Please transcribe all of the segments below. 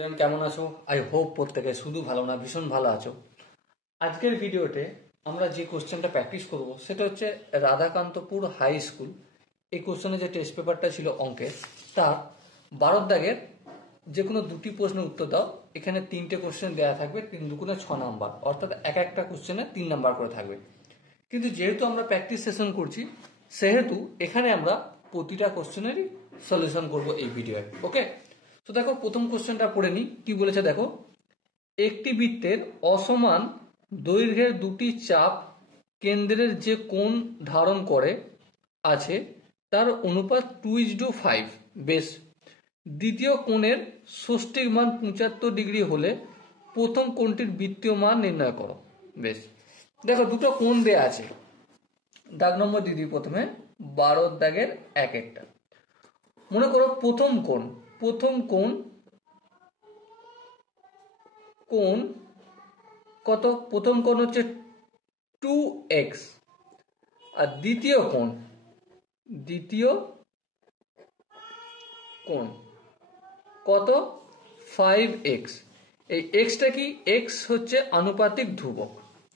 Student কেমন আছো? I hope প্রত্যেকে শুধু ভালো না ভীষণ ভালো আছো। আজকের ভিডিওতে আমরা যে কোশ্চেনটা প্র্যাকটিস করব সেটা হচ্ছে রাধাকান্তপুর হাই স্কুল। এই কোশ্চেনে যে টেস্ট পেপারটা ছিল অঙ্কের, তার 12 দাগের যে কোনো দুটি প্রশ্নের উত্তর দাও। এখানে 3টে কোশ্চেন দেওয়া থাকবে, 3 দুগুণে 6 নাম্বার, অর্থাৎ একটা কোশ্চেনে 3 নাম্বার করে থাকবে। কিন্তু যেহেতু আমরা প্র্যাকটিস সেশন করছি, সেহেতু এখানে আমরা প্রতিটা কোশ্চেনেরই সলিউশন করব এই ভিডিওয়ে। ওকে, তো দেখো প্রথম কোশ্চেনটা পড়ে নিই। কি বলেছে দেখো, একটি বৃত্তের অসমান দৈর্ঘ্যের দুটি চাপ কেন্দ্রের যে কোণ ধারণ করে আছে তার অনুপাত 2:5। বেশ, দ্বিতীয় কোণের ষষ্ঠিক মান 75 ডিগ্রি হলে প্রথম কোণটির বৃত্তীয় মান নির্ণয় করো। বেশ, দেখো দুটো কোণ দেয়া আছে। দাগ নম্বর দিদি প্রথমে 12 দাগের এক একটা। মনে করো প্রথম কোণ কত? প্রথম কোণ হচ্ছে 2x, আর দ্বিতীয় কোণ কত? 5x। এই এক্সটা কি? এক্স হচ্ছে আনুপাতিক ধ্রুবক।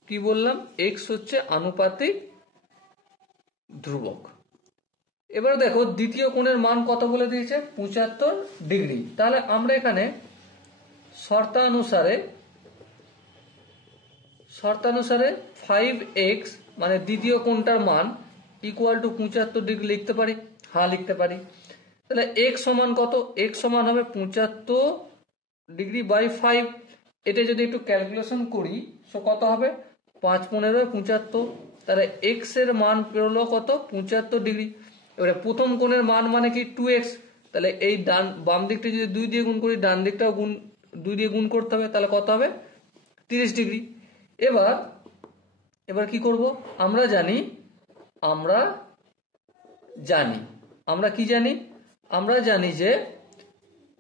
কি বললাম? এক্স হচ্ছে আনুপাতিক ধ্রুবক। এবার দেখো দ্বিতীয় কোণের মান কত বলে দিয়েছে? 75 ডিগ্রি। তাহলে আমরা এখানে শর্তানুসারে 5x মানে দ্বিতীয় কোণটার মান ইকুয়াল টু 75 ডিগ্রি লিখতে পারি। হ্যাঁ, লিখতে পারি। তাহলে x সমান কত? x সমান হবে 75 ডিগ্রি বাই 5। এটা যদি একটু ক্যালকুলেশন করি, সো কত হবে? 5 15 75। তাহলে x এর মান পেরোলো কত? 75 ডিগ্রি। এবারে প্রথম কোণের মান মানে কি? 2x। তাহলে এই বাম দিকটা যদি 2 দিয়ে গুণ করি, ডান দিকটাও 2 দিয়ে গুণ করতে হবে। তাহলে কত হবে? 30 ডিগ্রি। এবার কি করব? আমরা জানি যে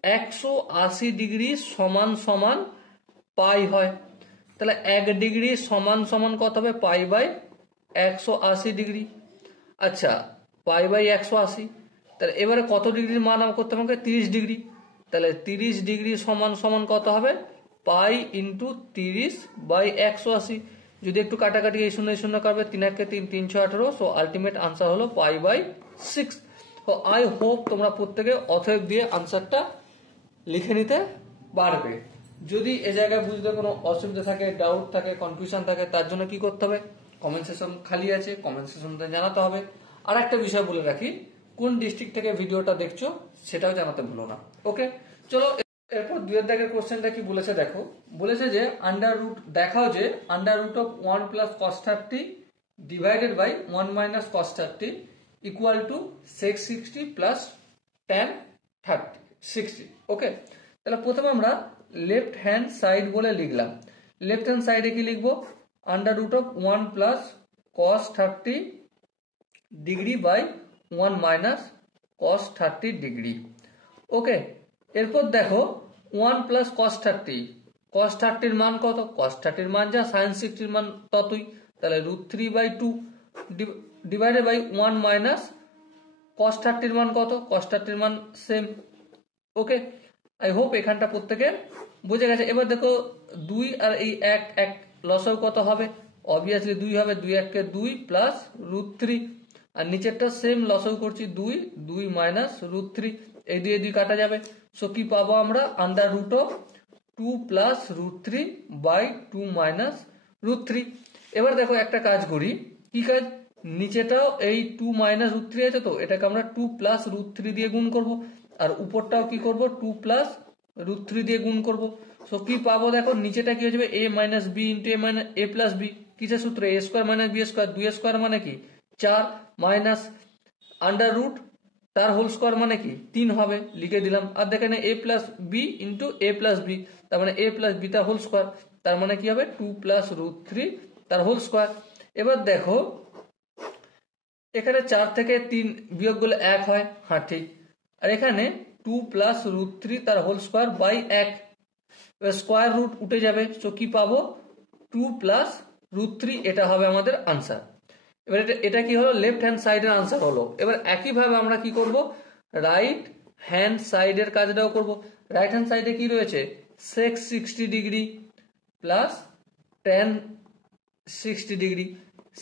180 ডিগ্রি সমান সমান পাই হয়। তাহলে 1 ডিগ্রি সমান সমান কত হবে? Pi by 180 degree. আচ্ছা, পাই বাই 180। তাহলে এবারে কত ডিগ্রির মান করতে হবে? 30 ডিগ্রি। তাহলে 30 ডিগ্রি সমান সমান কত হবে? Pi into 30 by 180। যদি একটু কাটাকাটি এই শূন্য করবে, 3 1 3 3 6 18। সো আলটিমেট আনসার হলো পাই বাই 6। তো আই হোপ তোমরা প্রত্যেকে অতএব দিয়ে আনসারটা লিখে নিতে পারবে। যদি এ জায়গায় বুঝতে কোনো অসুবিধা থাকে, ডাউট থাকে, কনফিউশন থাকে, তার জন্য কি করতে হবে? কমেন্ট সেকশন খালি আছে, কমেন্ট সেকশনে জানাতে হবে। আর একটা বিষয় বলে রাখি, কোন ডিস্ট্রিক্ট থেকে ভিডিওটা দেখছো সেটাও জানাতে ভুলো না। ওকে, চলো এরপর 2 দাগের কোশ্চেনটা কি বলেছে দেখো। বলেছে যে দেখাও যে under root of 1 plus cos 30 divided by 1 minus cos 30 equal to 660 plus tan 60। Okay, তাহলে প্রথমে আমরা লেফট হ্যান্ড সাইড বলে লিখলাম। লেফট হ্যান্ড সাইডে কি লিখবো? Under root of 1 plus cos 30 degree by 1 minus cos 30 degree. Okay, এরপর দেখো 1 প্লাস cos 30 মান কত? cos 30 মান যা sin 60 মান ততই। তাহলে √3/2 ডিভাইডেড বাই 1 মাইনাস cos 30 মান কত? cos 30 মান সেম। ওকে, আই হোপ এখানটা প্রত্যেকে বুঝে গেছে। এবার দেখো 2 আর এই 1 লসাগু কত হবে? অবভিয়াসলি 2 হবে। 2 1 কে 2 প্লাস √3, আর নিচেরটা সেম লসাগু করছি 2 মাইনাস √3। এই দিয়ে 2 কাটা যাবে। সো কি পাবো আমরা? Under root of 2 plus √3 by 2 minus √3। এবার দেখো একটা কাজ করি। কি কাজ? নিচেটাও এই 2 মাইনাস √3 আছে, তো এটাকে আমরা 2 প্লাস √3 দিয়ে গুণ করব। আর উপরটাও কি করব? 2 প্লাস √3 দিয়ে গুণ করব। সো কি পাবো দেখো, নিচেটা কি হয়ে যাবে? a minus B into a plus B. কিসের সূত্র? a square minus B square. 2 square মানে কি? 4 মাইনাস আন্ডার রুট তার হোল স্কোয়ার মানে কি? 3 হবে, লিখে দিলাম। আর দেখেন a plus B into a plus B, তার মানে a প্লাস বি তার হোল স্কোয়ার, তার মানে কি হবে? 2 প্লাস √3 তার হোল স্কোয়ার। এবার দেখো এখানে 4 থেকে 3 বিয়োগ করলে 1 হয়। হ্যাঁ, ঠিক। আর এখানে 2 প্লাস √3 তার হোল স্কোয়ার বাই 1। এবার স্কোয়ার রুট উঠে যাবে। সো কি পাবো? 2 প্লাস √3। এটা হবে আমাদের আনসার। এবার এটা কি হলো? লেফট হ্যান্ড সাইডের আনসার হলো। এবার একইভাবে আমরা কি করব? রাইট হ্যান্ড সাইডের কাজটাও করব। রাইট হ্যান্ড সাইডে কি রয়েছে sec 60 degree plus tan 60 degree.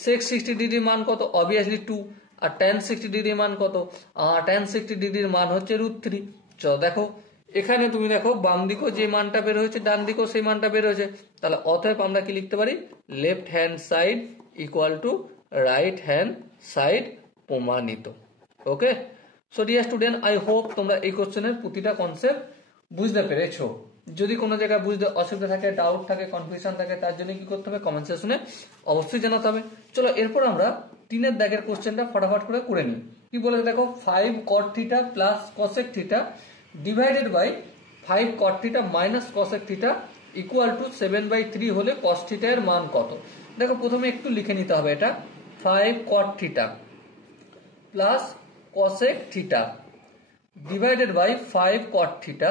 sec 60 ডিগ্রির মান কত অবভিয়াসলি 2 আর tan 60 ডিগ্রির মান কত tan 60 ডিগ্রির মান হচ্ছে √3। চলো দেখো এখানে তুমি দেখো বাম দিকেও যে মানটা বের হয়েছে ডান দিকেও সেই মানটা বের হয়েছে, তাহলে অতএব আমরা কি লিখতে পারি left hand side equal to right hand side প্রমাণিত। Okay, so dear student I hope তোমরা এই কোশ্চেনের প্রতিটা কনসেপ্ট বুঝতে পেরেছো। যদি কোনো জায়গায় বুঝতে অসুবিধা থাকে, ডাউট থাকে, কনফিউশন থাকে, তার জন্য কি করতে হবে কমেন্ট সেকশনে অবশ্যই জানাতে হবে। চলো এরপর আমরা 3-এর দাগের কোশ্চেনটা ফটাফট করে নিই। কি বলেছে দেখো 5 cot theta plus cosec theta divided by 5 cot theta minus cosec theta equal to 7/3 হলে cos থিটা এর মান কত। দেখো প্রথমে একটু লিখে নিতে হবে এটা 5 cot theta plus cosec theta divided by 5 cot theta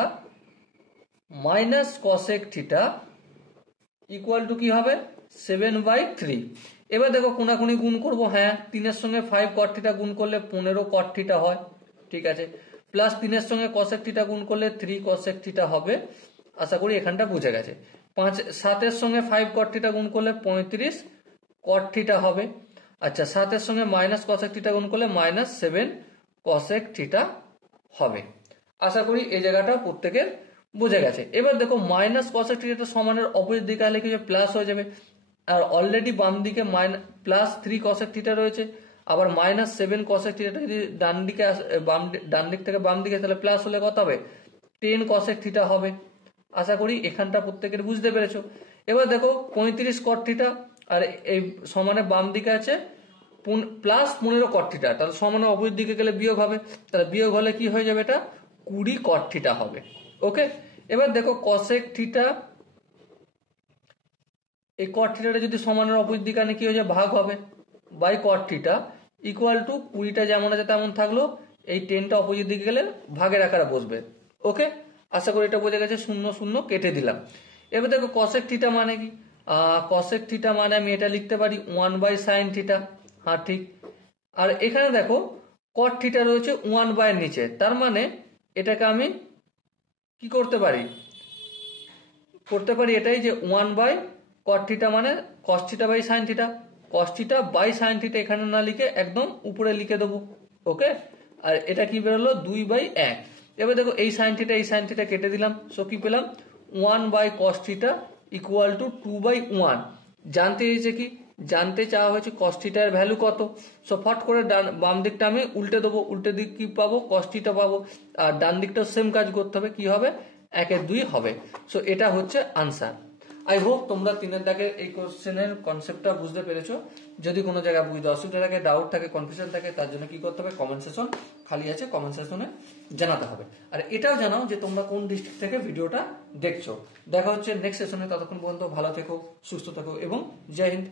minus cosec theta equal to কি হবে 7/3। এবার দেখো কোনাকুনি গুণ করবো, হ্যাঁ 3-এর সঙ্গে 5 cot থিটা গুণ করলে 15 cot থিটা হয়, ঠিক আছে, প্লাস 3-এর সঙ্গে cosec থিটা গুণ করলে 3 cosec থিটা হবে। আশা করি এখানটা বুঝে গেছে। 7-এর সঙ্গে 5 cot থিটা গুণ করলে 35 cot থিটা হবে। আচ্ছা 7-এর সঙ্গে মাইনাস cosec থিটা গুণ করলে -7 cosec থিটা হবে। আশা করি এই জায়গাটা প্রত্যেকের বুঝে গেছে। এবার দেখো মাইনাস cosec থিটা সমানের অপোজিট দিকে আসলে কি প্লাস হয়ে যাবে, আর অলরেডি বাম দিকে প্লাস 3 cosec থিটা রয়েছে, আবার -7 cosec থিটাটা যদি ডান দিকে ডান দিক থেকে বাম দিকে তাহলে প্লাস হলে কত হবে 10 cosec থিটা হবে। আশা করি এখানটা প্রত্যেকের বুঝতে পেরেছো। এবার দেখো 35 cot থিটা আর এই সমানে বাম দিকে আছে প্লাস 15 cot থিটা, তাহলে সমানে অপোজিট দিকে গেলে বিয়োগ হবে, তাহলে বিয়োগ হলে কি হয়ে যাবে এটা 20 cot থিটা হবে। ওকে, এবার দেখো cosec থিটা এই cot থিটাটা যদি সমানের অপোজিট দিকে আনে কি হয়ে যাবে ভাগ হবে by cot theta equal to 20টা যেমন আছে তেমন থাকলো, এই 10টা অপোজিট দিকে গেলে ভাগের আকারে বসবে। ওকে, আশা করি এটা বোঝা গেছে, 0 0 কেটে দিলাম। এবার দেখো cosec থিটা মানে কি, cosec থিটা মানে আমি এটা লিখতে পারি 1/sin থিটা, হ্যাঁ ঠিক। আর এখানে দেখো cot থিটা রয়েছে 1/এর নিচে, তার মানে এটাকে আমি কি করতে পারি এটাই যে 1/cot থিটা মানে cos theta by sin theta, cos theta by sin theta এখানে না লিখে একদম উপরে লিখে দেবো। ওকে, আর এটা কি বেরোলো 2/1। এবার দেখো এই sin থিটা কেটে দিলাম, সো কি পেলাম 1/cos থিটা ইকুয়াল টু 2/1। জানতে হয়েছে কি, জানতে চাওয়া হয়েছে cos থিটা এর ভ্যালু কত, সো ফট করে বাম দিকটা আমি উল্টে দেবো, উল্টে দিক কি পাবো cos থিটা পাবো, আর ডান দিকটা সেম কাজ করতে হবে, কি হবে 1/2 হবে। সো এটা হচ্ছে আনসার। আই হোপ তোমরা 3-এর দাগের এই কোশ্চেনের কনসেপ্টটা বুঝতে পেরেছো। যদি কোনো জায়গায় বুঝতে অসুবিধা থাকে, ডাউট থাকে, কনফিউশন থাকে, তার জন্য কি করতে হবে কমেন্ট সেকশন খালি আছে, কমেন্ট সেকশনে জানাতে হবে। আর এটাও জানাও যে তোমরা কোন ডিস্ট্রিক্ট থেকে ভিডিওটা দেখছো। দেখা হচ্ছে নেক্সট সেশনে, ততক্ষণ পর্যন্ত ভালো থেকো, সুস্থ থেকো এবং জয় হিন্দ।